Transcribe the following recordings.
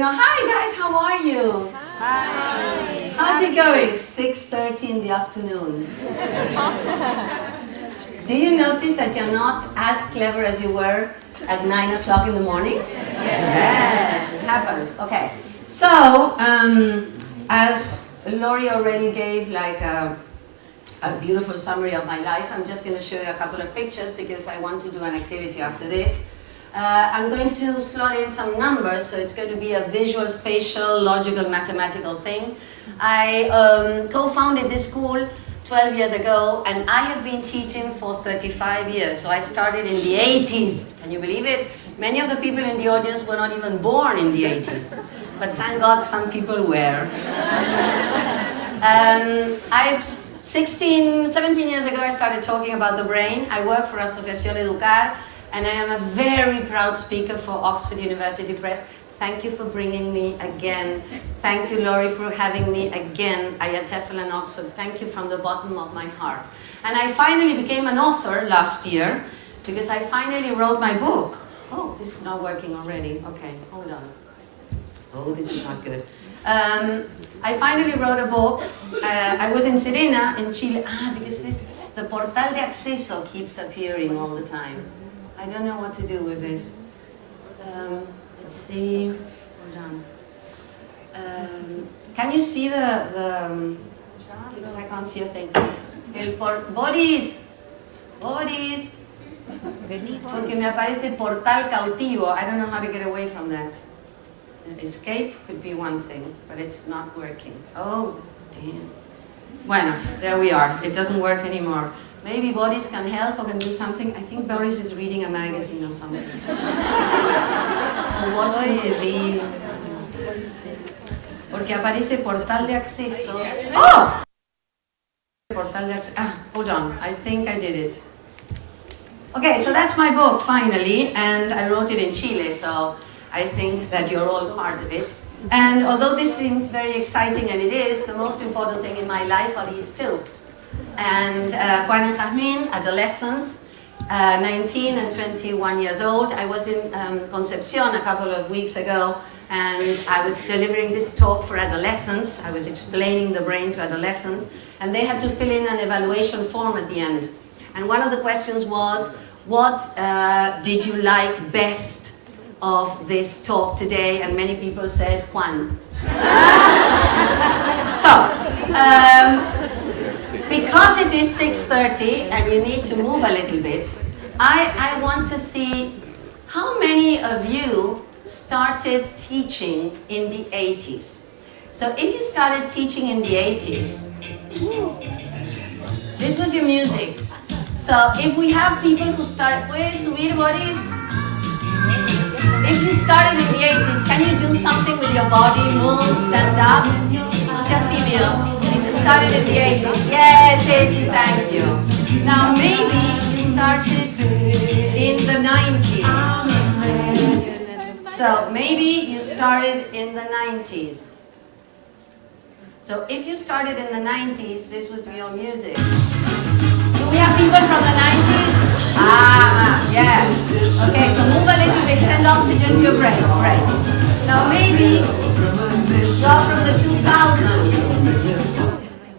Bueno, hi guys, how are you? Hi. How's it going? 6:30 in the afternoon. Do you notice that you're not as clever as you were at 9 o'clock in the morning? Yes, it happens. Okay, so as Laurie already gave like a beautiful summary of my life, I'm just going to show you a couple of pictures because I want to do an activity after this. I'm going to slot in some numbers, so it's going to be a visual, spatial, logical, mathematical thing. I co-founded this school 12 years ago, and I have been teaching for 35 years. So I started in the 80s. Can you believe it? Many of the people in the audience were not even born in the 80s. But thank God some people were. 17 years ago, I started talking about the brain. I work for Conceptual Age, and I am a very proud speaker for Oxford University Press. Thank you for bringing me again. Thank you, Laurie, for having me again. IATEFL and Oxford, thank you from the bottom of my heart. And I finally became an author last year because I finally wrote my book. Oh, this is not working already. Okay, hold on. Oh, this is not good. I finally wrote a book. I was in Serena, in Chile. Because the portal de acceso keeps appearing all the time. I don't know what to do with this. Let's see. Hold on. Can you see because I can't see a thing. Boris. Porque me aparece portal cautivo. I don't know how to get away from that. Escape could be one thing, but it's not working. Oh, damn. Bueno, there we are. It doesn't work anymore. Maybe Boris can help or can do something. I think Boris is reading a magazine or something. Or watching TV. Porque aparece portal de acceso. Oh! Portal de acceso. Hold on. I think I did it. Okay, so that's my book, finally. And I wrote it in Chile, so I think that you're all part of it. And although this seems very exciting, and it is, the most important thing in my life are these two. And Juan and Jasmine, adolescents, 19 and 21 years old. I was in Concepcion a couple of weeks ago, and I was delivering this talk for adolescents. I was explaining the brain to adolescents, and they had to fill in an evaluation form at the end. And one of the questions was, what did you like best of this talk today? And many people said Juan. So, because it is 6:30 and you need to move a little bit, I want to see how many of you started teaching in the 80s. So if you started teaching in the 80s, this was your music. So if we have people who start, ¿puedes subir, Boris? If you started in the 80s, can you do something with your body? Move, stand up? No sean tímidos. If you started in the 80s, yes, Ceci, thank you. Now maybe you started in the 90s. So maybe you started in the 90s. So if you started in the 90s, this was your music. Do we have people from the 90s? Yes. Okay, so move a little bit, send oxygen to your brain. Great. Now maybe draw from the 2000s.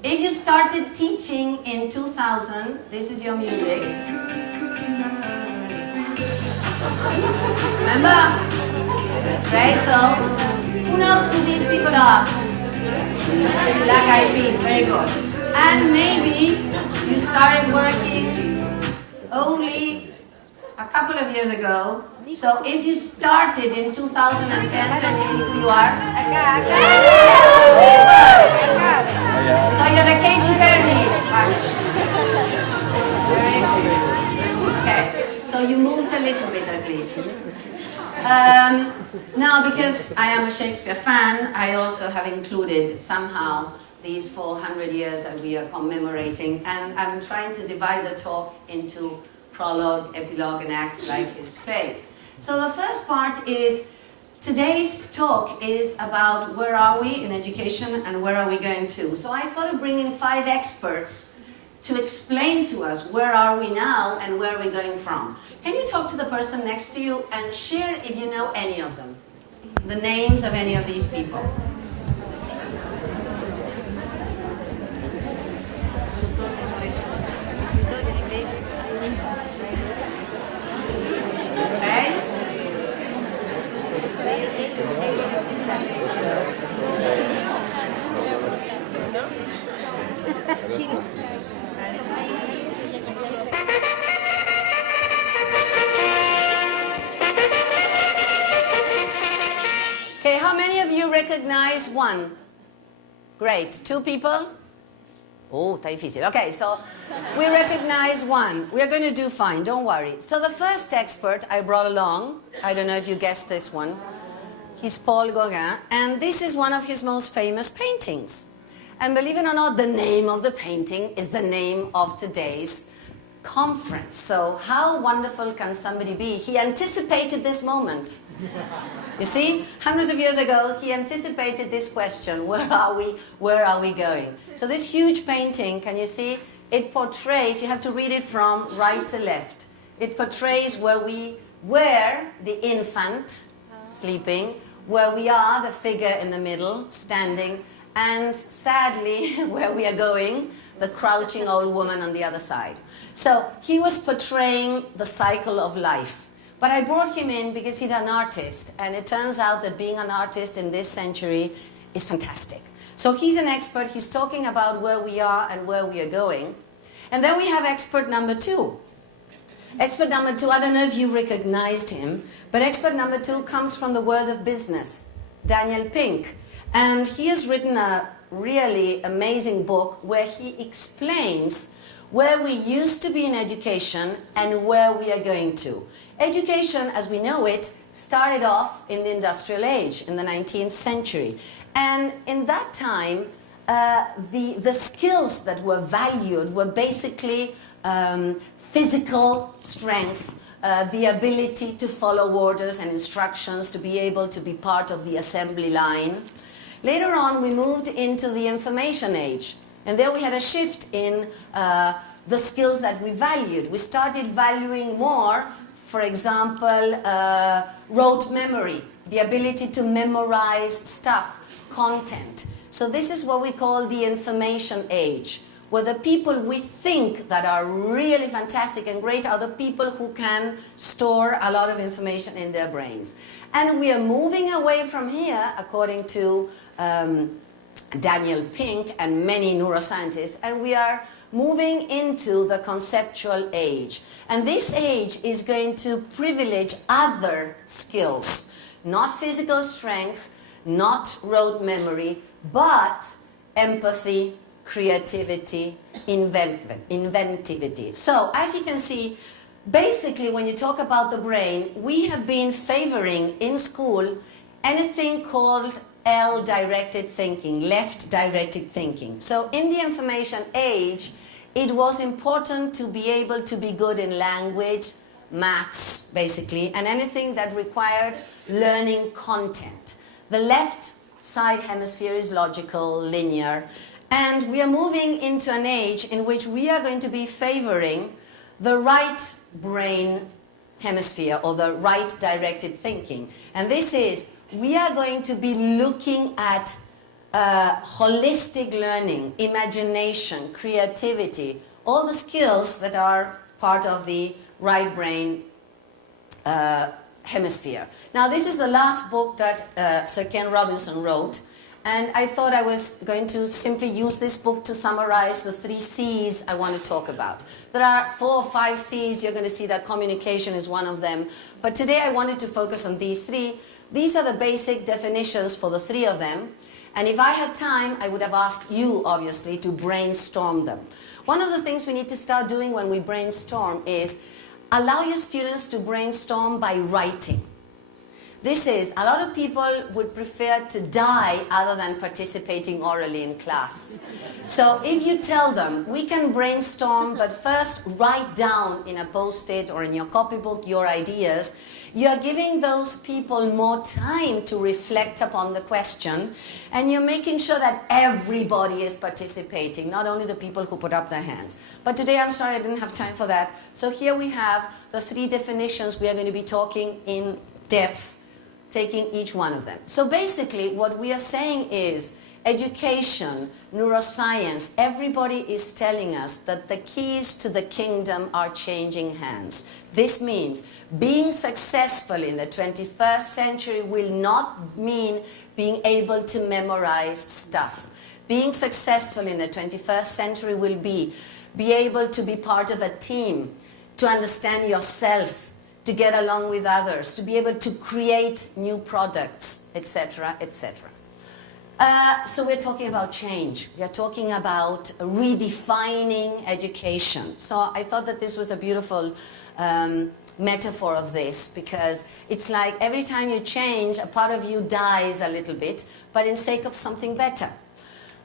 If you started teaching in 2000, this is your music. Remember? Right, so who knows who these people are? Black Eyed Peas, very good. And maybe you started working only a couple of years ago. So if you started in 2010, let me see who you are. So you're the Katy Perry bunch. Okay, so you moved a little bit at least. Now, because I am a Shakespeare fan, I also have included somehow these 400 years that we are commemorating, and I'm trying to divide the talk into prologue, epilogue, and acts like its plays. So the first part is, today's talk is about where are we in education and where are we going to. So I thought of bringing 5 experts to explain to us where are we now and where are we going from. Can you talk to the person next to you and share if you know any of them? the names of any of these people. Okay? Okay, how many of you recognize one? Great. Two people? Oh, está difícil. Okay, so we recognize one. We're going to do fine, don't worry. So the first expert I brought along, I don't know if you guessed this one, he's Paul Gauguin, and this is one of his most famous paintings. And believe it or not, the name of the painting is the name of today's conference. So how wonderful can somebody be? He anticipated this moment. You see, hundreds of years ago, he anticipated this question, where are we going? So this huge painting, can you see, it portrays, you have to read it from right to left. It portrays where the infant, sleeping, where we are, the figure in the middle, standing, and sadly, where we are going, the crouching old woman on the other side. So he was portraying the cycle of life. But I brought him in because he's an artist, and it turns out that being an artist in this century is fantastic. So he's an expert, he's talking about where we are and where we are going. And then we have expert number two. Expert number two, I don't know if you recognized him, but expert number two comes from the world of business, Daniel Pink. And he has written a really amazing book where he explains where we used to be in education and where we are going to. Education, as we know it, started off in the Industrial Age, in the 19th century. And in that time, the skills that were valued were basically physical strength, the ability to follow orders and instructions, to be able to be part of the assembly line. Later on, we moved into the information age. And there we had a shift in the skills that we valued. We started valuing more, for example, rote memory, the ability to memorize stuff, content. So this is what we call the information age, where the people we think that are really fantastic and great are the people who can store a lot of information in their brains. And we are moving away from here, according to Daniel Pink and many neuroscientists, and we are moving into the conceptual age. And this age is going to privilege other skills, not physical strength, not rote memory, but empathy, creativity, inventivity. So, as you can see, basically when you talk about the brain, we have been favoring in school anything called L-directed thinking, left-directed thinking. So in the information age, it was important to be able to be good in language, maths, basically, and anything that required learning content. The left side hemisphere is logical, linear, and we are moving into an age in which we are going to be favoring the right brain hemisphere, or the right-directed thinking. And this is, we are going to be looking at holistic learning, imagination, creativity, all the skills that are part of the right brain hemisphere. Now, this is the last book that Sir Ken Robinson wrote, and I thought I was going to simply use this book to summarize the 3 C's I want to talk about. There are 4 or 5 C's. You're going to see that communication is one of them. But today I wanted to focus on these 3. These are the basic definitions for the 3 of them. And if I had time, I would have asked you, obviously, to brainstorm them. One of the things we need to start doing when we brainstorm is allow your students to brainstorm by writing. This is, a lot of people would prefer to die other than participating orally in class. So if you tell them, we can brainstorm, but first write down in a post-it or in your copybook your ideas, you're giving those people more time to reflect upon the question, and you're making sure that everybody is participating, not only the people who put up their hands. But today, I'm sorry, I didn't have time for that. So here we have the 3 definitions we are going to be talking in depth taking each one of them. So basically what we are saying is education, neuroscience, everybody is telling us that the keys to the kingdom are changing hands. This means being successful in the 21st century will not mean being able to memorize stuff. Being successful in the 21st century will be able to be part of a team, to understand yourself, to get along with others, to be able to create new products, etc., etc. So we're talking about change. We are talking about redefining education. So I thought that this was a beautiful metaphor of this, because it's like every time you change, a part of you dies a little bit, but in sake of something better.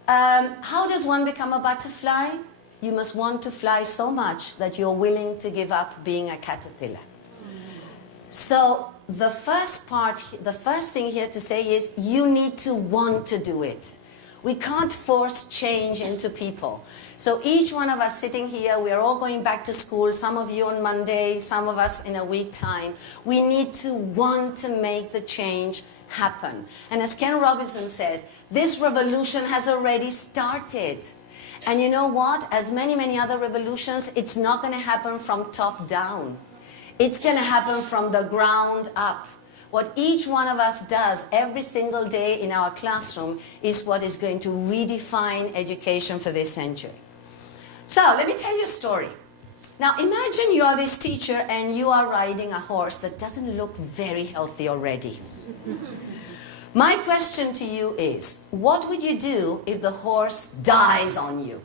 How does one become a butterfly? You must want to fly so much that you're willing to give up being a caterpillar. So the first thing here to say is you need to want to do it. We can't force change into people. So each one of us sitting here, we are all going back to school, some of you on Monday, some of us in a week time. We need to want to make the change happen. And as Ken Robinson says, this revolution has already started. And you know what? As many other revolutions, it's not going to happen from top down. It's going to happen from the ground up. What each one of us does every single day in our classroom is what is going to redefine education for this century. So let me tell you a story. Now imagine you are this teacher and you are riding a horse that doesn't look very healthy already. My question to you is, what would you do if the horse dies on you?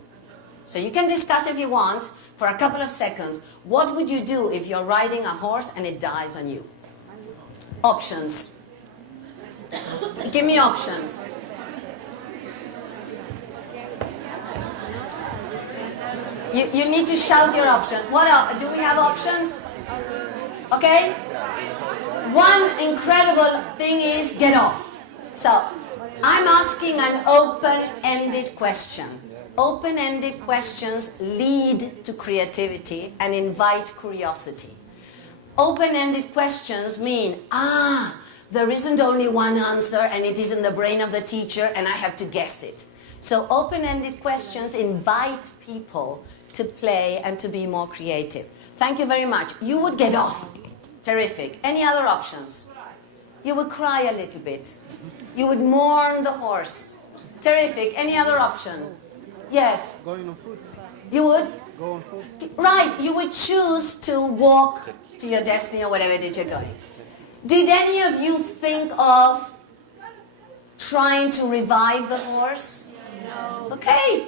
So you can discuss if you want for a couple of seconds. What would you do if you're riding a horse and it dies on you? Options. Give me options. You need to shout your option. What else? Do we have options? Okay? One incredible thing is get off. So, I'm asking an open-ended question. Open-ended questions lead to creativity and invite curiosity. Open-ended questions mean, there isn't only one answer and it is in the brain of the teacher and I have to guess it. So open-ended questions invite people to play and to be more creative. Thank you very much. You would get off. Terrific. Any other options? You would cry a little bit. You would mourn the horse. Terrific. Any other option? Yes. Going on foot. You would? Go on foot. Right. You would choose to walk to your destiny or whatever it is you're going. Did any of you think of trying to revive the horse? No. Okay.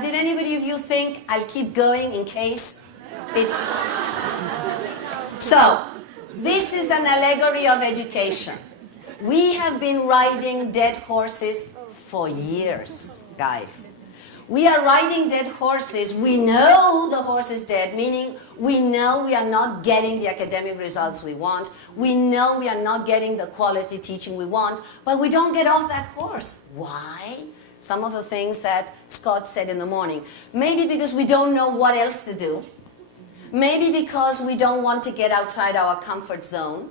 Did anybody of you think, I'll keep going in case it... So, this is an allegory of education. We have been riding dead horses for years, guys. We are riding dead horses. We know the horse is dead, meaning we know we are not getting the academic results we want. We know we are not getting the quality teaching we want, but we don't get off that horse. Why? Some of the things that Scott said in the morning. Maybe because we don't know what else to do. Maybe because we don't want to get outside our comfort zone.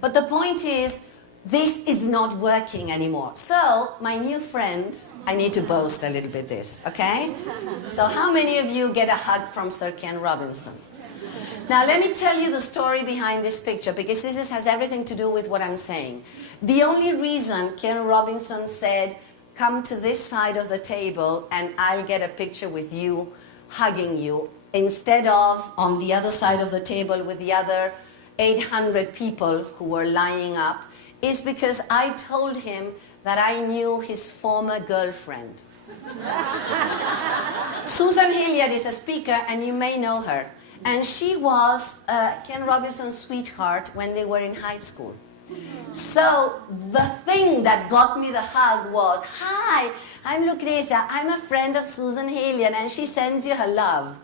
But the point is, this is not working anymore. So, my new friend, I need to boast a little bit this, okay? So how many of you get a hug from Sir Ken Robinson? Now let me tell you the story behind this picture, because this has everything to do with what I'm saying. The only reason Ken Robinson said, come to this side of the table and I'll get a picture with you, hugging you, instead of on the other side of the table with the other 800 people who were lining up, is because I told him that I knew his former girlfriend. Susan Hilliard is a speaker, and you may know her. And she was Ken Robinson's sweetheart when they were in high school. So the thing that got me the hug was, hi, I'm Lucrecia. I'm a friend of Susan Hilliard, and she sends you her love.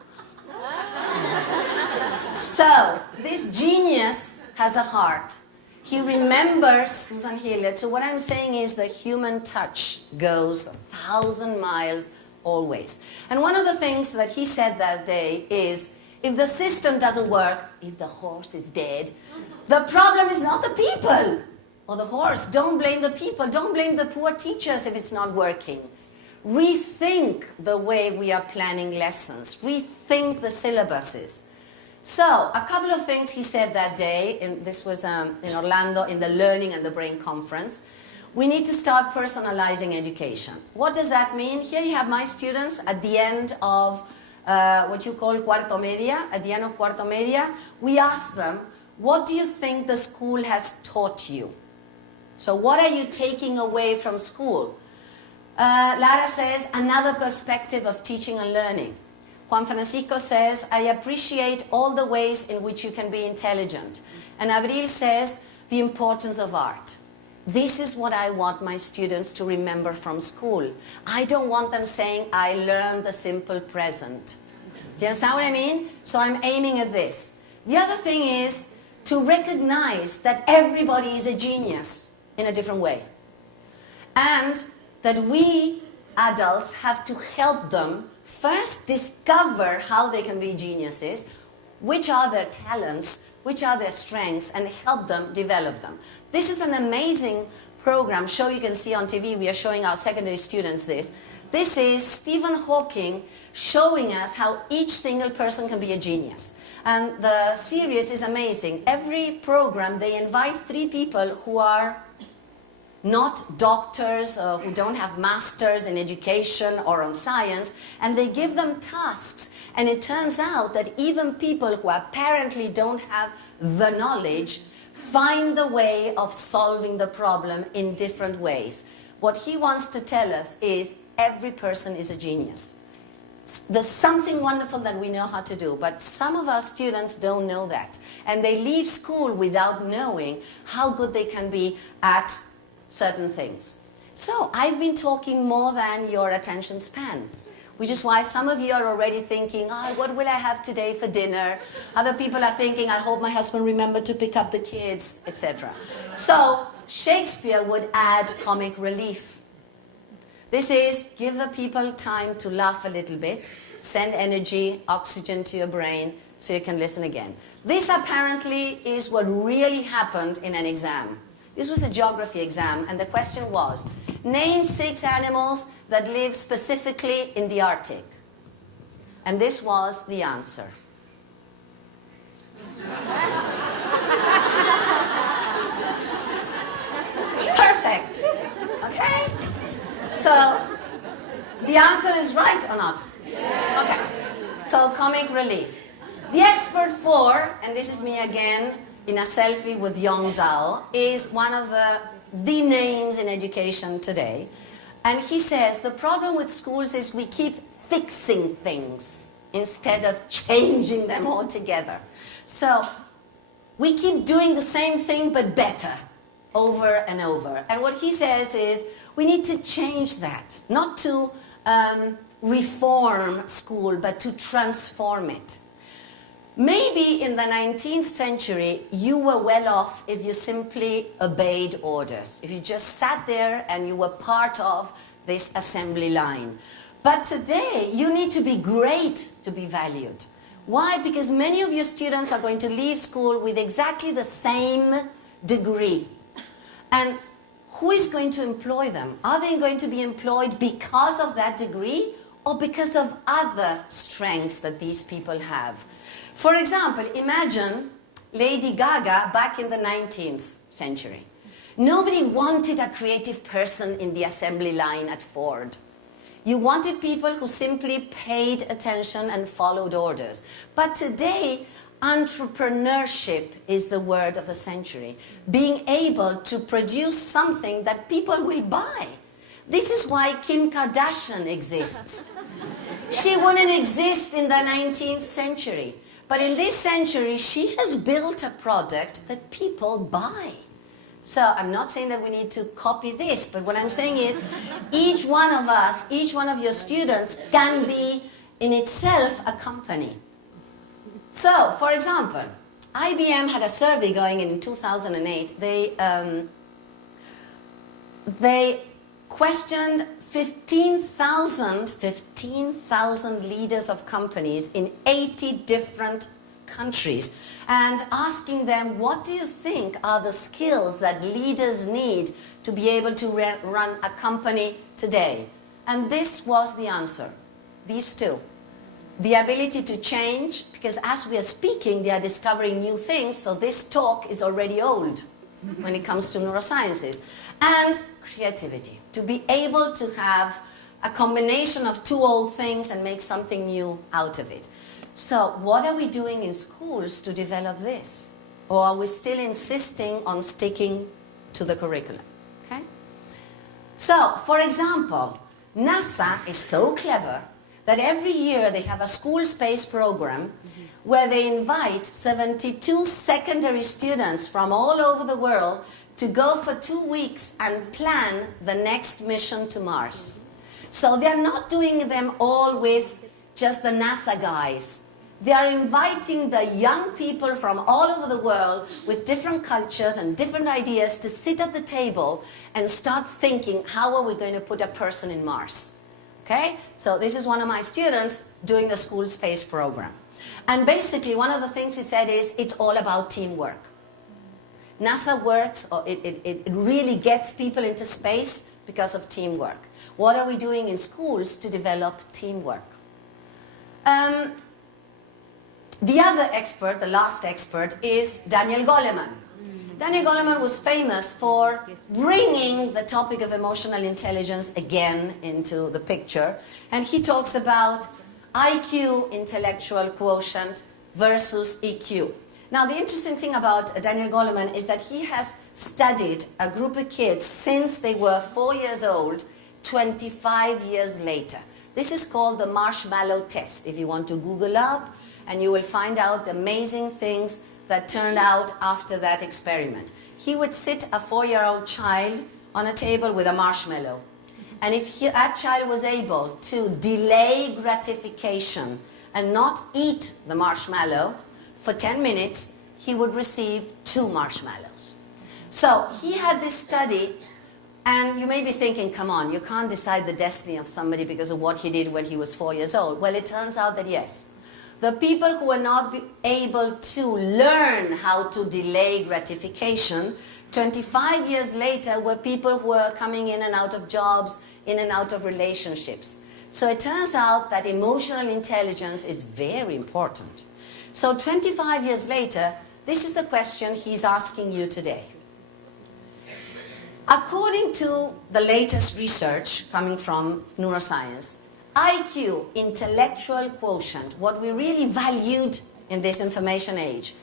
So this genius has a heart. He remembers Susan Hilliard. So what I'm saying is the human touch goes 1,000 miles always. And one of the things that he said that day is, if the system doesn't work, if the horse is dead, the problem is not the people. or the horse. Don't blame the people. Don't blame the poor teachers if it's not working. Rethink the way we are planning lessons. Rethink the syllabuses. So, a couple of things he said that day, this was in Orlando in the Learning and the Brain Conference. We need to start personalizing education. What does that mean? Here you have my students at the end of what you call cuarto media. At the end of cuarto media, we ask them, what do you think the school has taught you? So what are you taking away from school? Lara says, another perspective of teaching and learning. Juan Francisco says, I appreciate all the ways in which you can be intelligent. And Abril says, the importance of art. This is what I want my students to remember from school. I don't want them saying, I learned the simple present. Do you understand what I mean? So I'm aiming at this. The other thing is to recognize that everybody is a genius in a different way. And that we adults have to help them first discover how they can be geniuses, which are their talents, which are their strengths, and help them develop them. This is an amazing program, show you can see on TV. We are showing our secondary students this. This is Stephen Hawking showing us how each single person can be a genius. And the series is amazing. Every program, they invite 3 people who are not doctors, who don't have masters in education or on science, and they give them tasks. And it turns out that even people who apparently don't have the knowledge find the way of solving the problem in different ways. What he wants to tell us is every person is a genius. There's something wonderful that we know how to do, but some of our students don't know that. And they leave school without knowing how good they can be at certain things. So I've been talking more than your attention span, which is why some of you are already thinking, what will I have today for dinner? Other people are thinking, I hope my husband remembered to pick up the kids, etc. So Shakespeare would add comic relief. This is give the people time to laugh a little bit, send energy, oxygen to your brain so you can listen again. This apparently is what really happened in an exam. This was a geography exam, and the question was, name 6 animals that live specifically in the Arctic. And this was the answer. Perfect. Okay? So, the answer is right or not? Okay. So, comic relief. The expert 4, and this is me again, in a selfie with Yong Zhao, is one of the names in education today. And he says the problem with schools is we keep fixing things instead of changing them altogether. So we keep doing the same thing but better over and over. And what he says is we need to change that, not to reform school, but to transform it. Maybe in the 19th century, you were well off if you simply obeyed orders, if you just sat there and you were part of this assembly line. But today, you need to be great to be valued. Why? Because many of your students are going to leave school with exactly the same degree. And who is going to employ them? Are they going to be employed because of that degree or because of other strengths that these people have? For example, imagine Lady Gaga back in the 19th century. Nobody wanted a creative person in the assembly line at Ford. You wanted people who simply paid attention and followed orders. But today, entrepreneurship is the word of the century. Being able to produce something that people will buy. This is why Kim Kardashian exists. She wouldn't exist in the 19th century. But in this century, she has built a product that people buy. So I'm not saying that we need to copy this, but what I'm saying is each one of us, each one of your students can be in itself a company. So, for example, IBM had a survey going in 2008. They questioned 15,000 leaders of companies in 80 different countries and asking them, what do you think are the skills that leaders need to be able to run a company today? And this was the answer, these two. The ability to change, because as we are speaking, they are discovering new things, so this talk is already old when it comes to neurosciences. And creativity, to be able to have a combination of two old things and make something new out of it. So what are we doing in schools to develop this? Or are we still insisting on sticking to the curriculum? Okay? So, for example, NASA is so clever that every year they have a school space program where they invite 72 secondary students from all over the world to go for 2 weeks and plan the next mission to Mars. So they're not doing them all with just the NASA guys. They are inviting the young people from all over the world with different cultures and different ideas to sit at the table and start thinking, how are we going to put a person in Mars? Okay? So this is one of my students doing the school space program. And basically one of the things he said is, it's all about teamwork. NASA works, or it really gets people into space because of teamwork. What are we doing in schools to develop teamwork? The other expert, the last expert, is Daniel Goleman. Daniel Goleman was famous for bringing the topic of emotional intelligence again into the picture. And he talks about IQ, intellectual quotient, versus EQ. Now, the interesting thing about Daniel Goleman is that he has studied a group of kids since they were 4 years old, 25 years later. This is called the marshmallow test. If you want to Google up, and you will find out the amazing things that turned out after that experiment. He would sit a 4-year-old child on a table with a marshmallow. And if that child was able to delay gratification and not eat the marshmallow for 10 minutes, he would receive 2 marshmallows. So he had this study, and you may be thinking, come on, you can't decide the destiny of somebody because of what he did when he was 4 years old. Well, it turns out that yes. The people who were not able to learn how to delay gratification, 25 years later, were people who were coming in and out of jobs, in and out of relationships. So it turns out that emotional intelligence is very important. So 25 years later, this is the question he's asking you today. According to the latest research coming from neuroscience, IQ, intellectual quotient, what we really valued in this information age,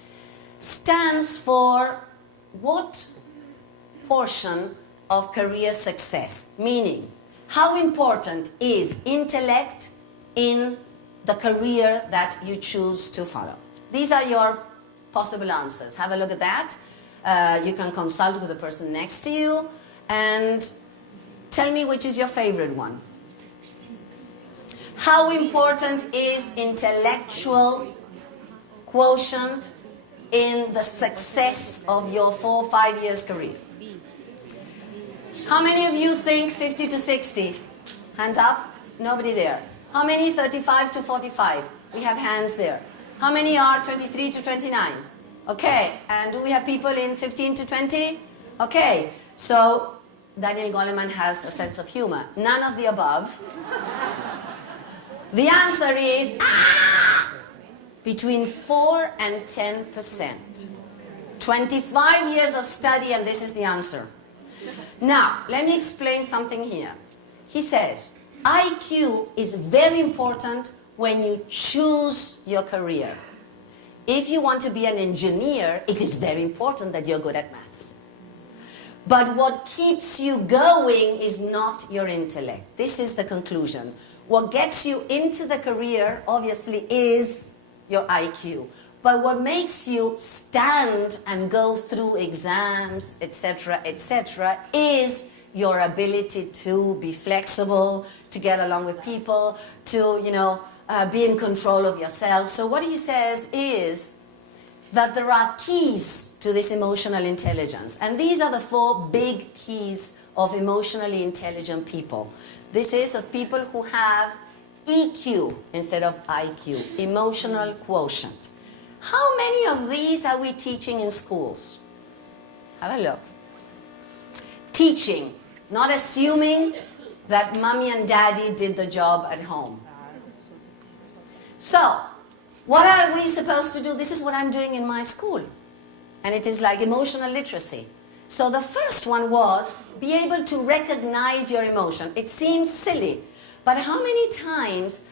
stands for what portion of career success? Meaning, how important is intellect in the career that you choose to follow? These are your possible answers. Have a look at that. You can consult with the person next to you and tell me which is your favorite one. How important is intellectual quotient in the success of your 4 or 5 years career? How many of you think 50 to 60? Hands up? Nobody there. How many 35 to 45? We have hands there. How many are 23 to 29? Okay, and do we have people in 15 to 20? Okay, so Daniel Goleman has a sense of humor. None of the above. The answer is between 4 and 10%. 25 years of study, and this is the answer. Now, let me explain something here. He says, IQ is very important when you choose your career. If you want to be an engineer, it is very important that you're good at maths. But what keeps you going is not your intellect. This is the conclusion. What gets you into the career, obviously, is your IQ. But what makes you stand and go through exams, etc., is your ability to be flexible, to get along with people, to, be in control of yourself. So what he says is that there are keys to this emotional intelligence. And these are the 4 big keys of emotionally intelligent people. This is of people who have EQ instead of IQ, emotional quotient. How many of these are we teaching in schools? Have a look. Teaching, not assuming that mommy and daddy did the job at home. So, what are we supposed to do? This is what I'm doing in my school. And it is like emotional literacy. So the first one was be able to recognize your emotion. It seems silly, but how many times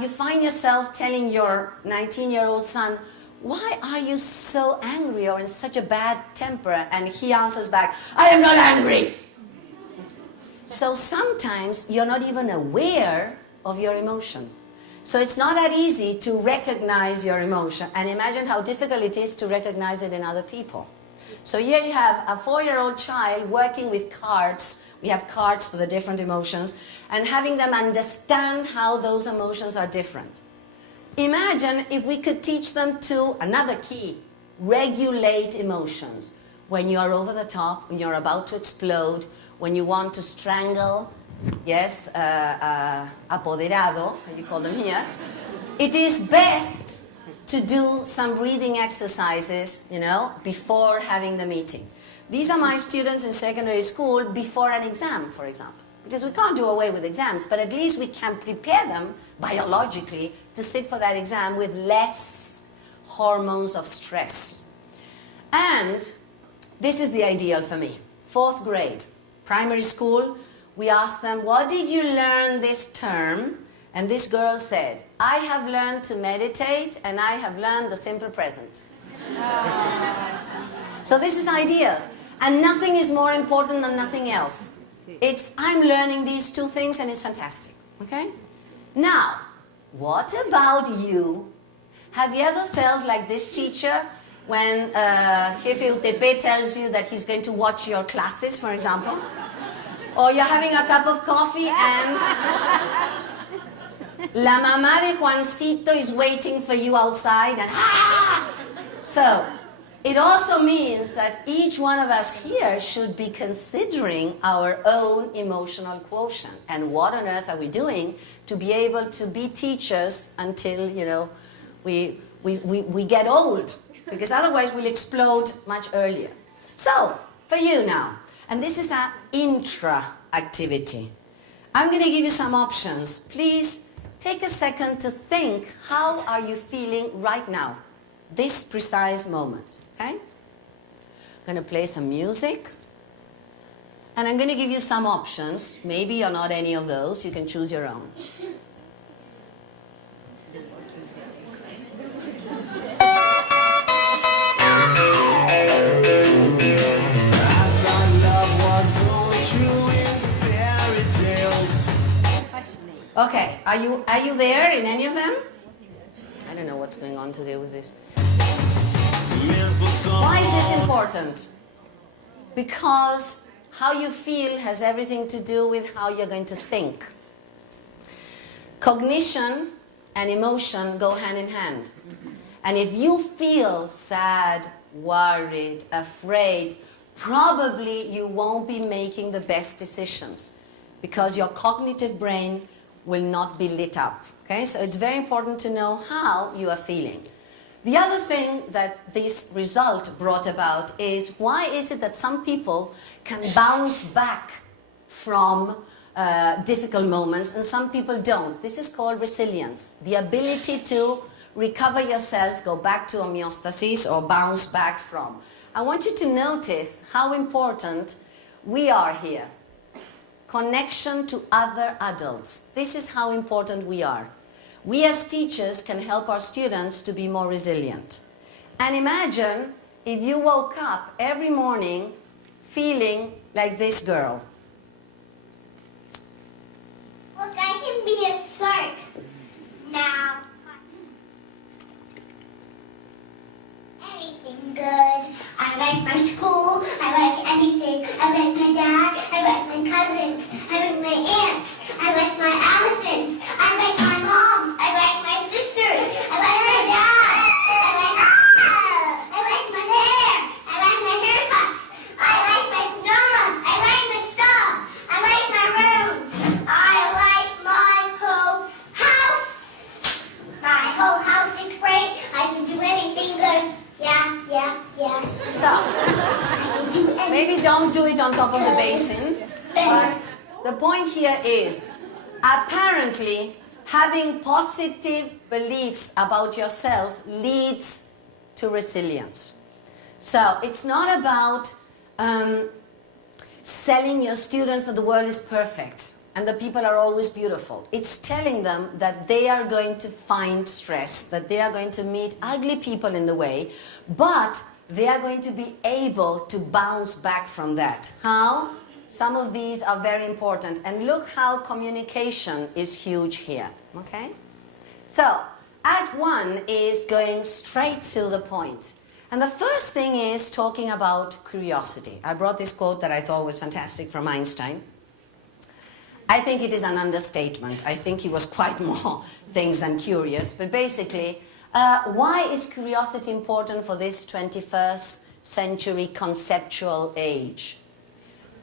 you find yourself telling your 19-year-old son, why are you so angry or in such a bad temper? And he answers back, I am not angry. So sometimes you're not even aware of your emotion. So it's not that easy to recognize your emotion. And imagine how difficult it is to recognize it in other people. So here you have a 4-year-old child working with cards. We have cards for the different emotions. And having them understand how those emotions are different. Imagine if we could teach them to, another key, regulate emotions. When you are over the top, when you're about to explode, when you want to strangle, yes, apoderado, you call them here, it is best to do some breathing exercises, you know, before having the meeting. These are my students in secondary school before an exam, for example. Because we can't do away with exams, but at least we can prepare them biologically to sit for that exam with less hormones of stress. And this is the ideal for me. 4th grade, primary school, we asked them, what did you learn this term? And this girl said, I have learned to meditate and I have learned the simple present. So this is ideal. And nothing is more important than nothing else. It's, I'm learning these 2 things and it's fantastic. Okay? Now, what about you? Have you ever felt like this teacher when Jefe UTP tells you that he's going to watch your classes, for example? Or you're having a cup of coffee and la mamá de Juancito is waiting for you outside and So, it also means that each one of us here should be considering our own emotional quotient. And what on earth are we doing to be able to be teachers until, you know, we get old? Because otherwise we'll explode much earlier. So, for you now, and this is our Intra Activity. I'm going to give you some options. Please take a second to think, how are you feeling right now? This precise moment. Okay? I'm going to play some music. And I'm going to give you some options. Maybe you're not any of those. You can choose your own. Okay, are you there in any of them? I don't know what's going on today with this. Why is this important? Because how you feel has everything to do with how you're going to think. Cognition and emotion go hand in hand. And if you feel sad, worried, afraid, probably you won't be making the best decisions because your cognitive brain will not be lit up. Okay? So it's very important to know how you are feeling. The other thing that this result brought about is, why is it that some people can bounce back from difficult moments and some people don't? This is called resilience. The ability to recover yourself, go back to homeostasis or bounce back from. I want you to notice how important we are here. Connection to other adults. This is how important we are. We as teachers can help our students to be more resilient. And imagine if you woke up every morning feeling like this girl. Look, I can be a shark now. Anything good. I like my school. I like anything. I like my dad. I like my cousins. I like my aunts. I like my Allisons. I like my mom. I like my sisters. I like my dad. I like my hair. I like my haircuts. I like my pajamas. I like my stuff. I like my rooms. I like my whole don't do it on top of the basin. But the point here is, apparently, having positive beliefs about yourself leads to resilience. So it's not about selling your students that the world is perfect and the people are always beautiful. It's telling them that they are going to find stress, that they are going to meet ugly people in the way, but they are going to be able to bounce back from that. How? Some of these are very important. And look how communication is huge here. Okay? So, Act 1 is going straight to the point. And the first thing is talking about curiosity. I brought this quote that I thought was fantastic from Einstein. I think it is an understatement. I think he was quite more things than curious. But basically, why is curiosity important for this 21st century conceptual age?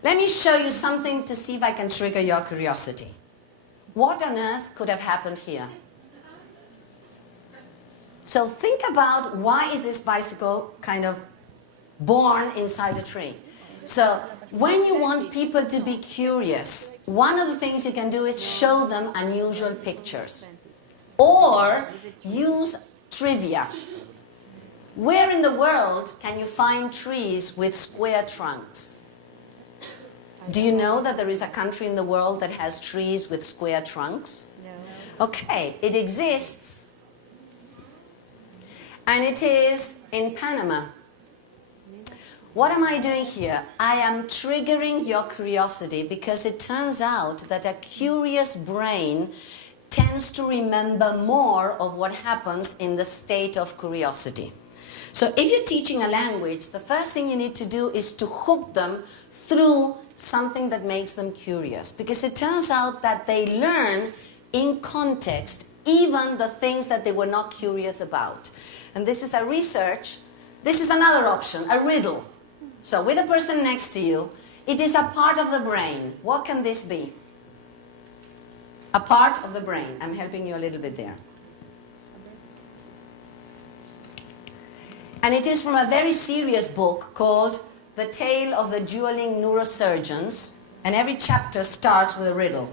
Let me show you something to see if I can trigger your curiosity. What on earth could have happened here? So think about, why is this bicycle kind of born inside a tree? So when you want people to be curious, one of the things you can do is show them unusual pictures. Or use trivia. Where in the world can you find trees with square trunks? Do you know that there is a country in the world that has trees with square trunks? No. Okay, it exists. And it is in Panama. What am I doing here? I am triggering your curiosity because it turns out that a curious brain tends to remember more of what happens in the state of curiosity. So if you're teaching a language, the first thing you need to do is to hook them through something that makes them curious. Because it turns out that they learn in context even the things that they were not curious about. And this is a research. This is another option, a riddle. So with a person next to you, it is a part of the brain. What can this be? A part of the brain. I'm helping you a little bit there. And it is from a very serious book called The Tale of the Dueling Neurosurgeons, and every chapter starts with a riddle.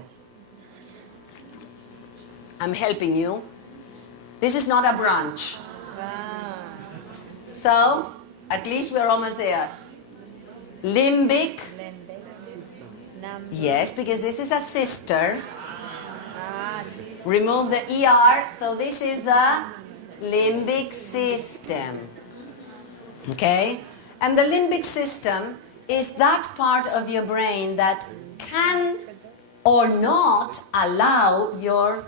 I'm helping you. This is not a branch. Wow. So, at least we're almost there. Limbic. Yes, because this is a sister. Remove the ER, so this is the limbic system. Okay? And the limbic system is that part of your brain that can or not allow your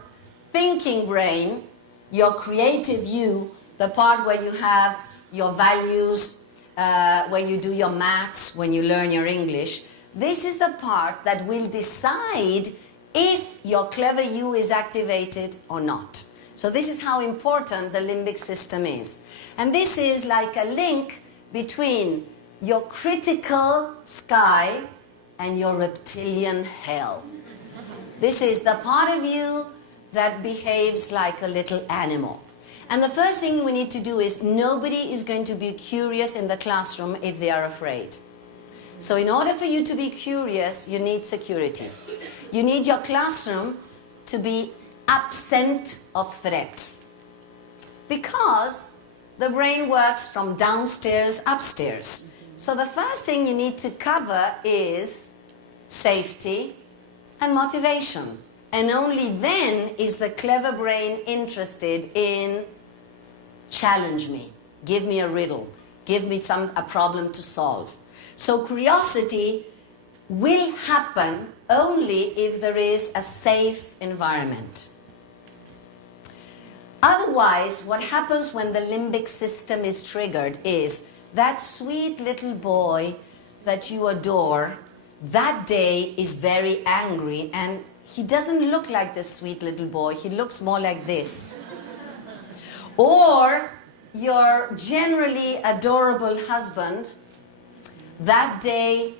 thinking brain, your creative you, the part where you have your values, where you do your maths, when you learn your English. This is the part that will decide if your clever you is activated or not. So this is how important the limbic system is. And this is like a link between your critical sky and your reptilian hell. This is the part of you that behaves like a little animal. And the first thing we need to do is, nobody is going to be curious in the classroom if they are afraid. So in order for you to be curious, you need security. You need your classroom to be absent of threat. Because the brain works from downstairs upstairs. So the first thing you need to cover is safety and motivation. And only then is the clever brain interested in challenge me, give me a riddle, give me a problem to solve. So curiosity will happen only if there is a safe environment. Otherwise, what happens when the limbic system is triggered is that sweet little boy that you adore, that day is very angry, and he doesn't look like this sweet little boy, he looks more like this. Or your generally adorable husband, that day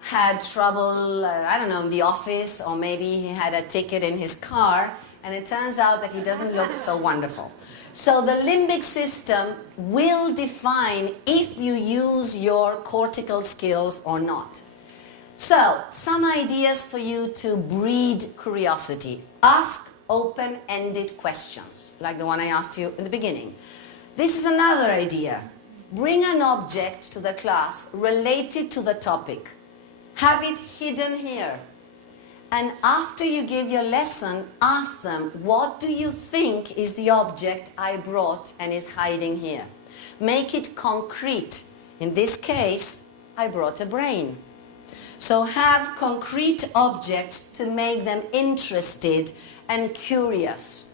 had trouble, I don't know, in the office, or maybe he had a ticket in his car, and it turns out that he doesn't look so wonderful. So the limbic system will define if you use your cortical skills or not. So, some ideas for you to breed curiosity. Ask open-ended questions, like the one I asked you in the beginning. This is another idea. Bring an object to the class related to the topic. Have it hidden here. And after you give your lesson, ask them, what do you think is the object I brought and is hiding here? Make it concrete. In this case, I brought a brain. So have concrete objects to make them interested and curious.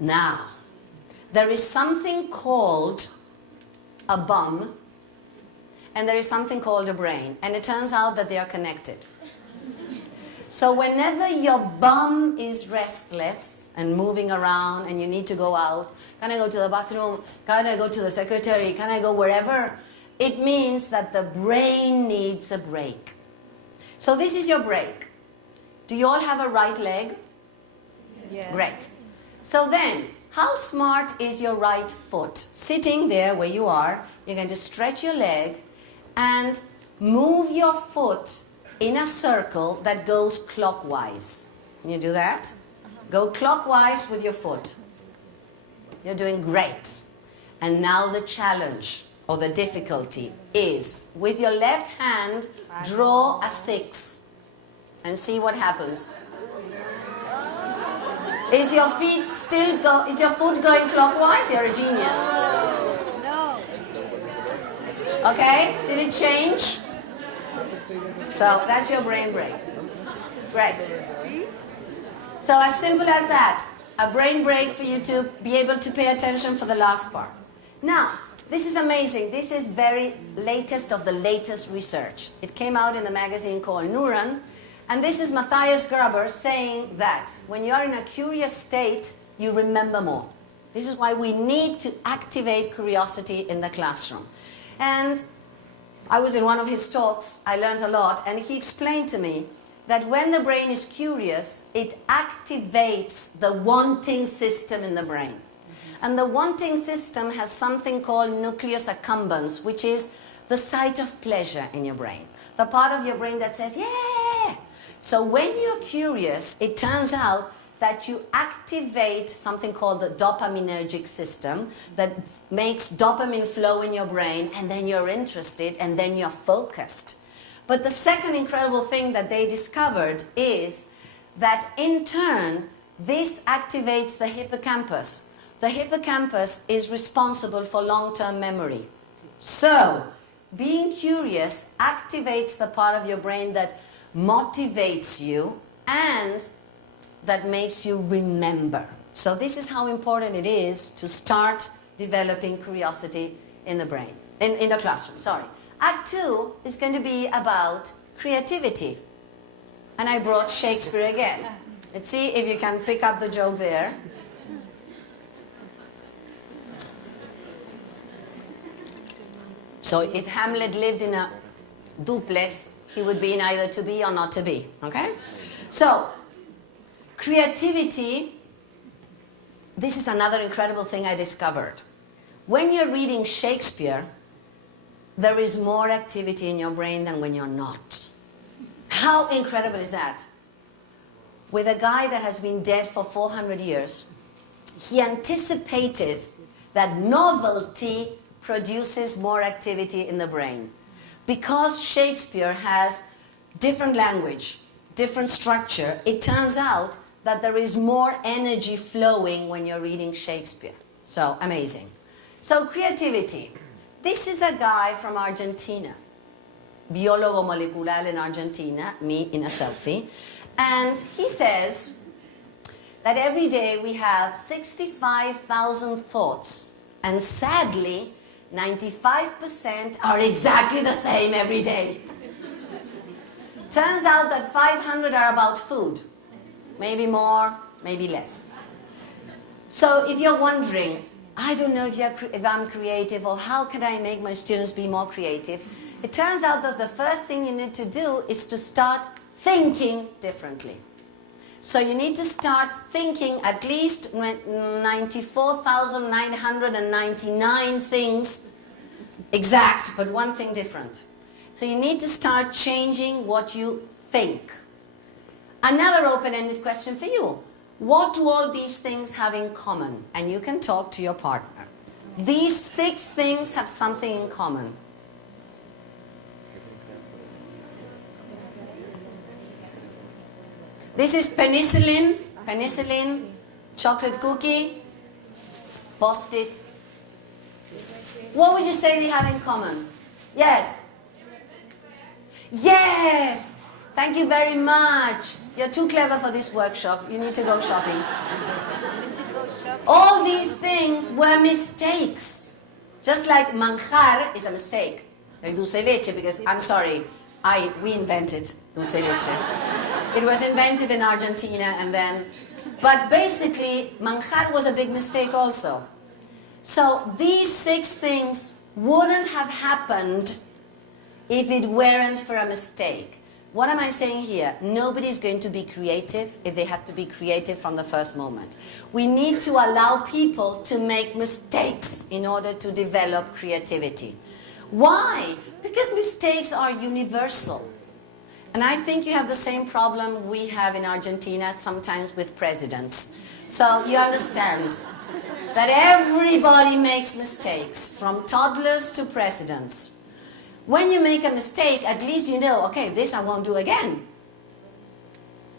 Now, there is something called a bum, and there is something called a brain, and it turns out that they are connected. So whenever your bum is restless and moving around and you need to go out, can I go to the bathroom? Can I go to the secretary? Can I go wherever? It means that the brain needs a break. So this is your break. Do you all have a right leg? Yes. Great. So then, how smart is your right foot? Sitting there where you are, you're going to stretch your leg and move your foot in a circle that goes clockwise. Can you do that? Go clockwise with your foot. You're doing great. And now the challenge or the difficulty is, with your left hand, draw a 6 and see what happens. Is your foot going clockwise? You're a genius. No. Okay, did it change? So that's your brain break. Great. So as simple as that, a brain break for you to be able to pay attention for the last part. Now, this is amazing. This is very latest of the latest research. It came out in the magazine called Neuron, and this is Matthias Gruber saying that when you are in a curious state, you remember more. This is why we need to activate curiosity in the classroom. And I was in one of his talks, I learned a lot, and he explained to me that when the brain is curious, it activates the wanting system in the brain. And the wanting system has something called nucleus accumbens, which is the site of pleasure in your brain. The part of your brain that says, yeah! So when you're curious, it turns out that you activate something called the dopaminergic system that makes dopamine flow in your brain, and then you're interested, and then you're focused. But the second incredible thing that they discovered is that in turn, this activates the hippocampus. The hippocampus is responsible for long-term memory. So, being curious activates the part of your brain that motivates you and that makes you remember. So this is how important it is to start developing curiosity in the brain, in the classroom, sorry. Act 2 is going to be about creativity. And I brought Shakespeare again. Let's see if you can pick up the joke there. So if Hamlet lived in a duplex, he would be in either to be or not to be, okay? So, creativity, this is another incredible thing I discovered. When you're reading Shakespeare, there is more activity in your brain than when you're not. How incredible is that? With a guy that has been dead for 400 years, he anticipated that novelty produces more activity in the brain. Because Shakespeare has different language, different structure, it turns out that there is more energy flowing when you're reading Shakespeare. So, amazing. So, creativity. This is a guy from Argentina, biólogo molecular in Argentina, me in a selfie, and he says that every day we have 65,000 thoughts, and sadly, 95% are exactly the same every day. Turns out that 500 are about food, maybe more, maybe less. So if you're wondering, I don't know if I'm creative or how can I make my students be more creative, it turns out that the first thing you need to do is to start thinking differently. So you need to start thinking at least 94,999 things exact, but one thing different. So you need to start changing what you think. Another open-ended question for you. What do all these things have in common? And you can talk to your partner. These 6 things have something in common. This is penicillin, chocolate cookie, Post-it. What would you say they have in common? Yes? Yes! Thank you very much. You're too clever for this workshop. You need to go shopping. All these things were mistakes. Just like manjar is a mistake. El dulce de leche, because I'm sorry, we invented dulce de leche. It was invented in Argentina and then, but basically manjar was a big mistake also. So these 6 things wouldn't have happened if it weren't for a mistake. What am I saying here? Nobody's going to be creative if they have to be creative from the first moment. We need to allow people to make mistakes in order to develop creativity. Why? Because mistakes are universal. And I think you have the same problem we have in Argentina sometimes with presidents. So you understand that everybody makes mistakes, from toddlers to presidents. When you make a mistake, at least you know, okay, this I won't do again.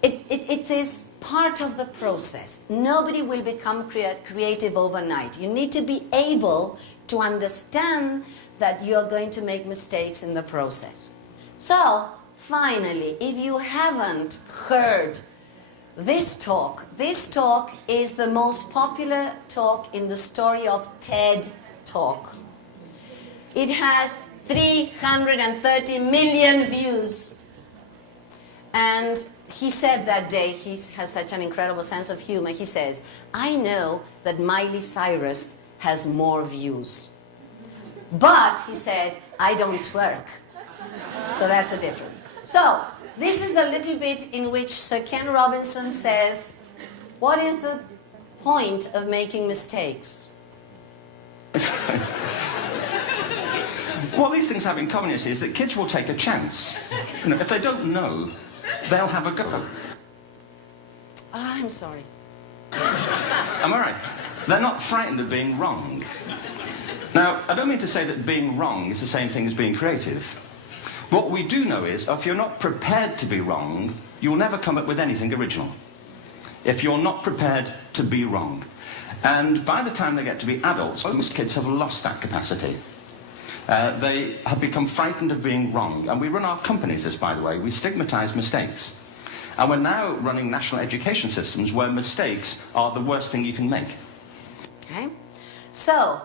It is part of the process. Nobody will become creative overnight. You need to be able to understand that you're going to make mistakes in the process. So, finally, if you haven't heard this talk is the most popular talk in the story of TED Talk. It has 330 million views. And he said that day, he has such an incredible sense of humor, he says, I know that Miley Cyrus has more views. But, he said, I don't twerk. So that's a difference. So, this is the little bit in which Sir Ken Robinson says, what is the point of making mistakes? What these things have in common, you see, is that kids will take a chance. You know, if they don't know, they'll have a go. I'm sorry. Am I right? They're not frightened of being wrong. Now, I don't mean to say that being wrong is the same thing as being creative. What we do know is, if you're not prepared to be wrong, you'll never come up with anything original. If you're not prepared to be wrong. And by the time they get to be adults, most kids have lost that capacity. They have become frightened of being wrong. And we run our companies this, by the way. We stigmatize mistakes. And we're now running national education systems where mistakes are the worst thing you can make. Okay? So,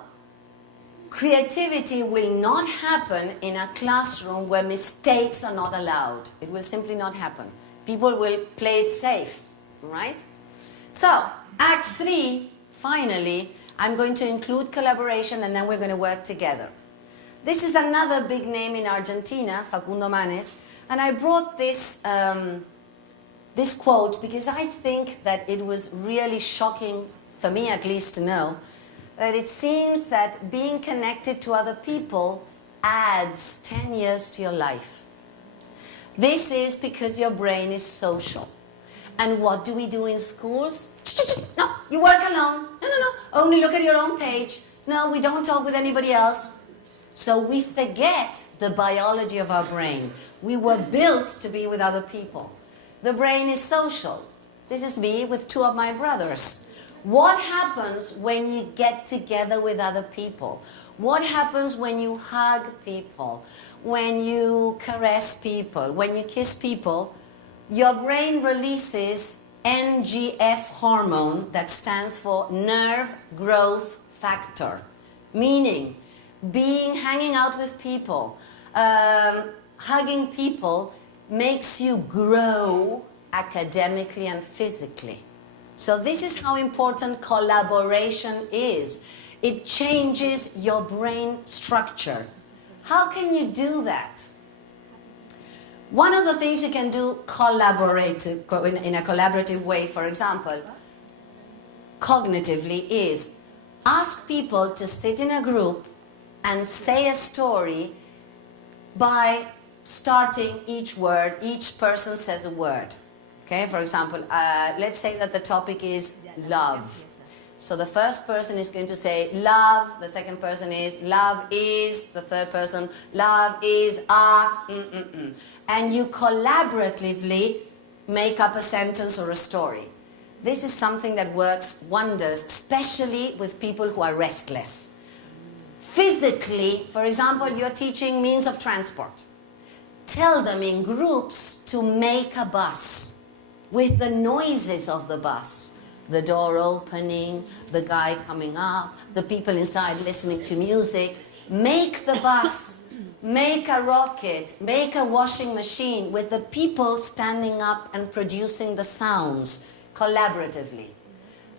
creativity will not happen in a classroom where mistakes are not allowed. It will simply not happen. People will play it safe, right? So, Act 3, finally, I'm going to include collaboration and then we're going to work together. This is another big name in Argentina, Facundo Manes, and I brought this, this quote because I think that it was really shocking, for me at least, to know that it seems that being connected to other people adds 10 years to your life. This is because your brain is social. And what do we do in schools? No, you work alone. No, only look at your own page. No, we don't talk with anybody else. So we forget the biology of our brain. We were built to be with other people. The brain is social. This is me with 2 of my brothers. What happens when you get together with other people? What happens when you hug people? When you caress people? When you kiss people? Your brain releases NGF hormone that stands for nerve growth factor. Meaning, hanging out with people, hugging people makes you grow academically and physically. So this is how important collaboration is. It changes your brain structure. How can you do that? One of the things you can do in a collaborative way, for example, cognitively, is ask people to sit in a group and say a story by starting each word. Each person says a word. Okay, for example, let's say that the topic is love. So the first person is going to say love, the second person is love is, the third person love is and you collaboratively make up a sentence or a story. This is something that works wonders, especially with people who are restless. Physically, for example, you're teaching means of transport. Tell them in groups to make a bus with the noises of the bus. The door opening, the guy coming up, the people inside listening to music. Make the bus, make a rocket, make a washing machine with the people standing up and producing the sounds collaboratively.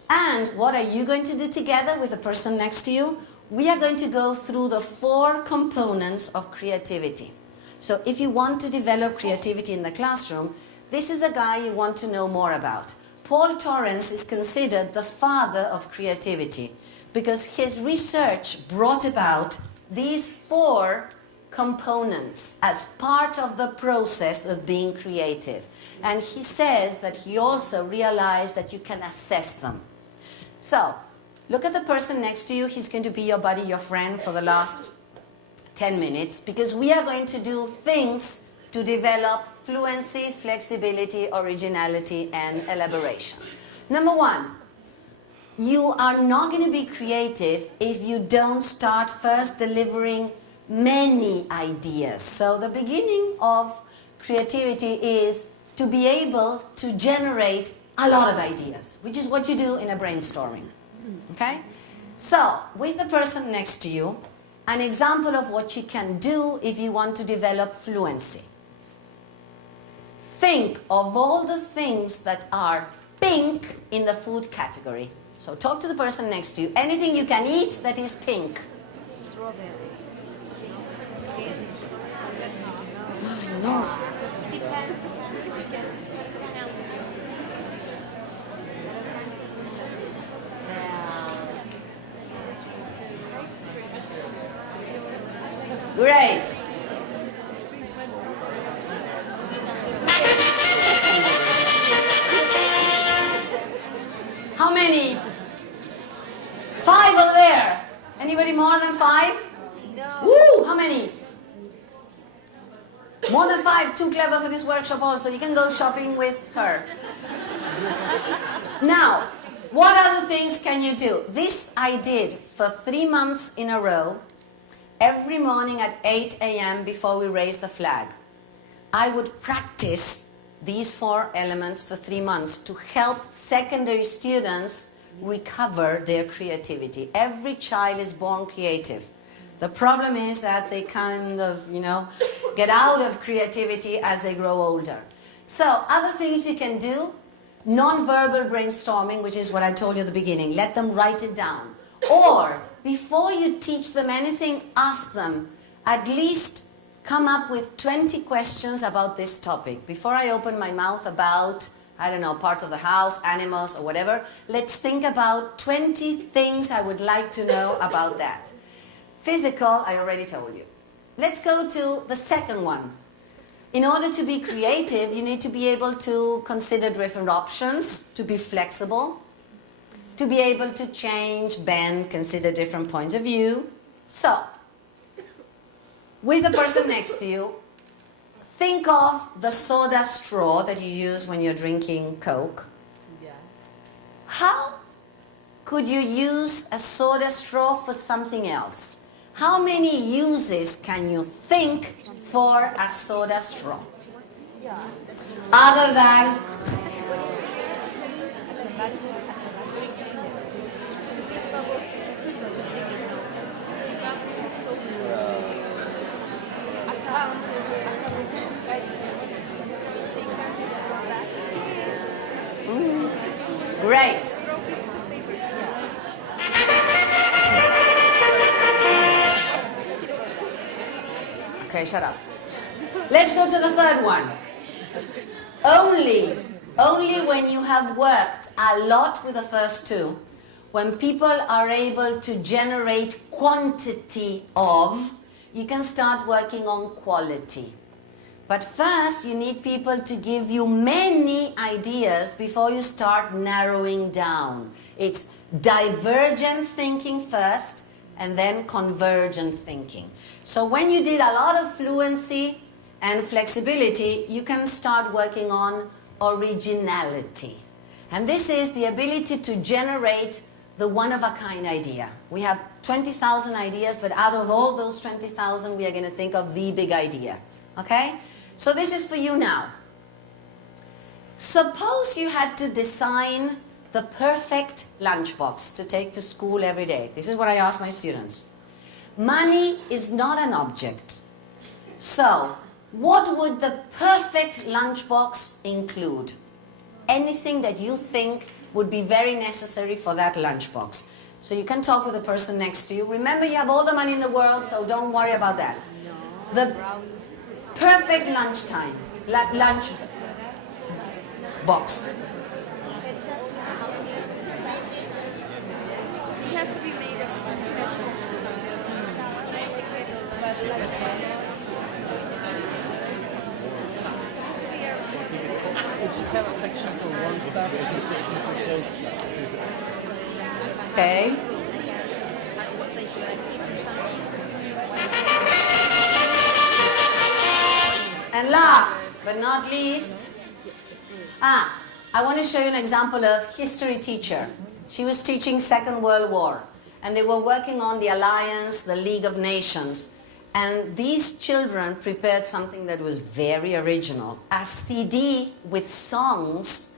And what are you going to do together with the person next to you? We are going to go through the 4 components of creativity. So if you want to develop creativity in the classroom, this is the guy you want to know more about. Paul Torrance is considered the father of creativity because his research brought about these 4 components as part of the process of being creative. And he says that he also realized that you can assess them. So, look at the person next to you. He's going to be your buddy, your friend for the last 10 minutes because we are going to do things to develop fluency, flexibility, originality, and elaboration. Number 1, you are not going to be creative if you don't start first delivering many ideas. So the beginning of creativity is to be able to generate a lot of ideas, which is what you do in a brainstorming. Okay? So, with the person next to you, an example of what you can do if you want to develop fluency. Think of all the things that are pink in the food category. So talk to the person next to you. Anything you can eat that is pink. Strawberry. No. Depends. Great. How many? 5 over there. Anybody more than 5? No. Woo! How many? More than 5. Too clever for this workshop also. You can go shopping with her. Now, what other things can you do? This I did for 3 months in a row. Every morning at 8 a.m. before we raise the flag. I would practice these 4 elements for 3 months to help secondary students recover their creativity. Every child is born creative. The problem is that they kind of, get out of creativity as they grow older. So, other things you can do, non-verbal brainstorming, which is what I told you at the beginning. Let them write it down. Or, before you teach them anything, ask them, at least come up with 20 questions about this topic. Before I open my mouth about, parts of the house, animals, or whatever, let's think about 20 things I would like to know about that. Physical, I already told you. Let's go to the second one. In order to be creative, you need to be able to consider different options, to be flexible, to be able to change, bend, consider different points of view. So, with the person next to you, think of the soda straw that you use when you're drinking Coke. Yeah. How could you use a soda straw for something else? How many uses can you think for a soda straw? Yeah. Other than great. Okay, shut up. Let's go to the third one. Only when you have worked a lot with the first two, when people are able to generate quantity of, you can start working on quality. But first, you need people to give you many ideas before you start narrowing down. It's divergent thinking first, and then convergent thinking. So when you did a lot of fluency and flexibility, you can start working on originality. And this is the ability to generate the one-of-a-kind idea. We have 20,000 ideas, but out of all those 20,000, we are going to think of the big idea. Okay? So this is for you now. Suppose you had to design the perfect lunchbox to take to school every day. This is what I ask my students. Money is not an object. So, what would the perfect lunchbox include? Anything that you think would be very necessary for that lunchbox. So you can talk with the person next to you. Remember, you have all the money in the world, so don't worry about that. The perfect lunchtime, lunch box. It has to be made of It should have a section for one stuff and a section for the old stuff. Okay. And last but not least, I want to show you an example of history teacher. She was teaching Second World War, and they were working on the Alliance, the League of Nations. And these children prepared something that was very original, a CD with songs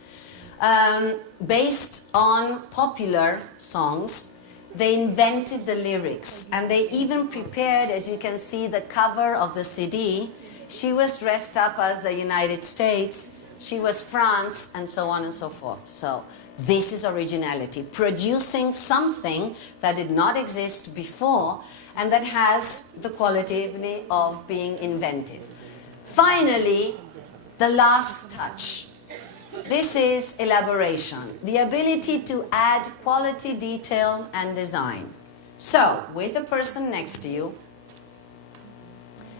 based on popular songs. They invented the lyrics, and they even prepared, as you can see, the cover of the CD. She was dressed up as the United States, she was France, and so on and so forth. So this is originality, producing something that did not exist before and that has the quality of being inventive. Finally, the last touch. This is elaboration, the ability to add quality, detail, and design. So, with the person next to you,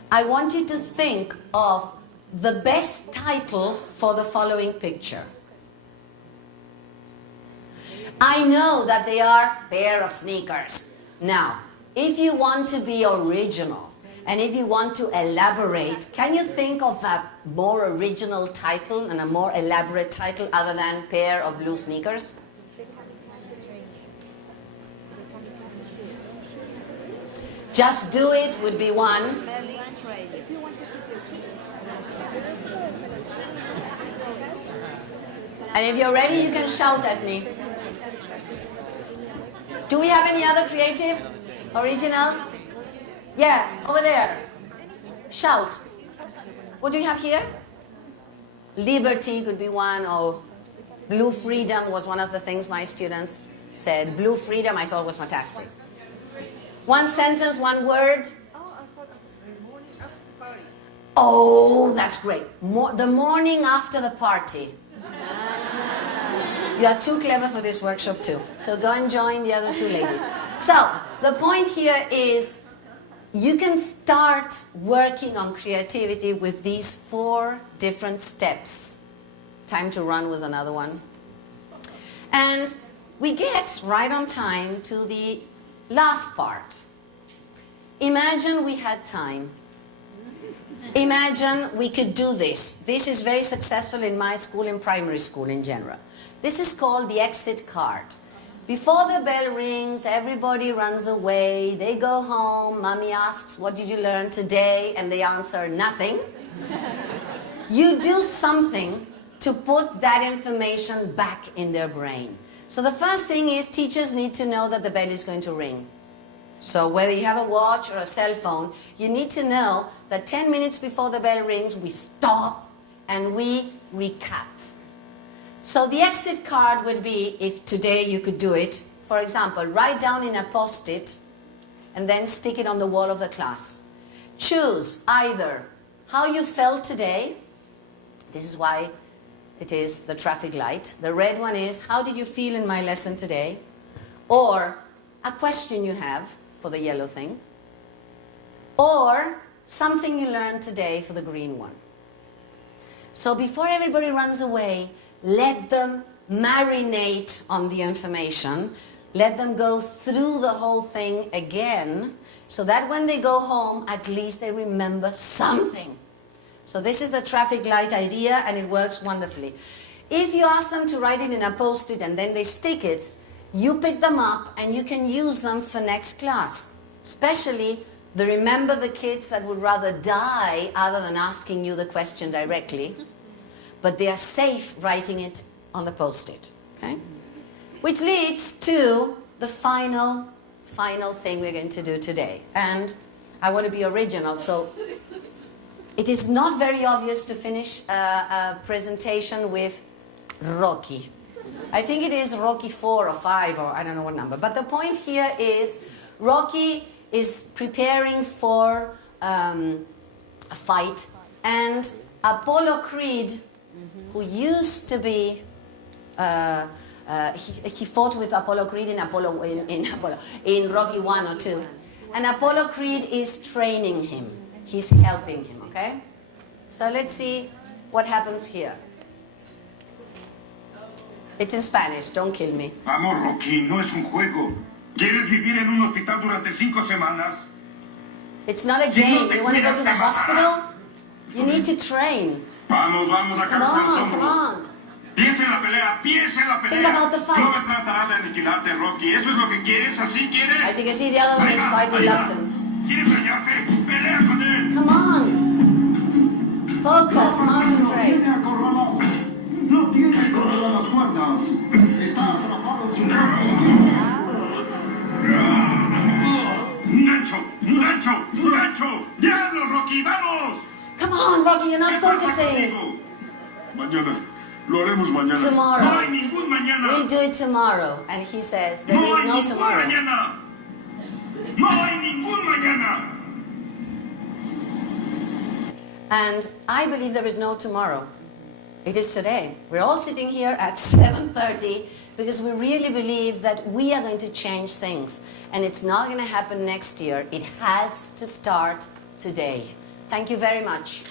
I want you to think of the best title for the following picture. I know that they are pair of sneakers. Now, if you want to be original and if you want to elaborate, can you think of a more original title and a more elaborate title other than pair of blue sneakers? Just do it would be one. And if you're ready, you can shout at me. Do we have any other creative? Original? Yeah, over there. Shout. What do you have here? Liberty could be one, or blue freedom was one of the things my students said. Blue freedom I thought was fantastic. One sentence, one word. Oh, that's great. The morning after the party. You are too clever for this workshop too. So go and join the other two ladies. So the point here is you can start working on creativity with these 4 different steps. Time to run was another one. And we get right on time to the last part. Imagine we had time. Imagine we could do this. This is very successful in my school, in primary school in general. This is called the exit card. Before the bell rings, everybody runs away. They go home. Mommy asks, what did you learn today? And they answer, nothing. You do something to put that information back in their brain. So the first thing is teachers need to know that the bell is going to ring. So whether you have a watch or a cell phone, you need to know that 10 minutes before the bell rings, we stop and we recap. So the exit card would be, if today you could do it, for example, write down in a post-it and then stick it on the wall of the class. Choose either how you felt today. This is why it is the traffic light. The red one is, how did you feel in my lesson today? Or a question you have for the yellow thing. Or something you learned today for the green one. So before everybody runs away, let them marinate on the information. Let them go through the whole thing again, so that when they go home, at least they remember something. So this is the traffic light idea, and it works wonderfully. If you ask them to write it in a post-it and then they stick it, you pick them up and you can use them for next class. Especially remember the kids that would rather die other than asking you the question directly, but they are safe writing it on the post-it. Okay? Which leads to the final thing we're going to do today. And I want to be original, so it is not very obvious to finish a presentation with Rocky. I think it is Rocky 4 or 5 or I don't know what number. But the point here is Rocky is preparing for a fight, and Apollo Creed, who used to be he fought with Apollo Creed in Rocky 1 or 2, and Apollo Creed is training him. He's helping him. Okay, so let's see what happens here. It's in Spanish. Don't kill me. Vamos, Rocky, no es un juego. ¿Quieres vivir en un hospital durante 5 semanas? It's not a game. You want to go to the hospital? You need to train. Vamos, vamos, a Come on, come on. Piensa en la pelea, piensa en la pelea. Think about the fight. No me tratará de aniquilarte, Rocky. ¿Eso es lo que quieres? ¿Así quieres? As you can see, the other one is quite reluctant. ¿Quieres hallarte? Pelea con él. Come on. Focus, concentrate. No tiene contra las cuerdas. Está atrapado en su propia esquina. ¡Gancho! ¡Gancho! ¡Gancho! ¡Diablo, Rocky! ¡Vamos! Come on, Rocky, you're not focusing. Mañana. Lo haremos mañana. Tomorrow. No hay ningún mañana. We'll do it tomorrow. And he says, there No is hay no ningún tomorrow. mañana. No hay ningún mañana. And I believe there is no tomorrow. It is today. We're all sitting here at 7:30 because we really believe that we are going to change things. And it's not going to happen next year. It has to start today. Thank you very much.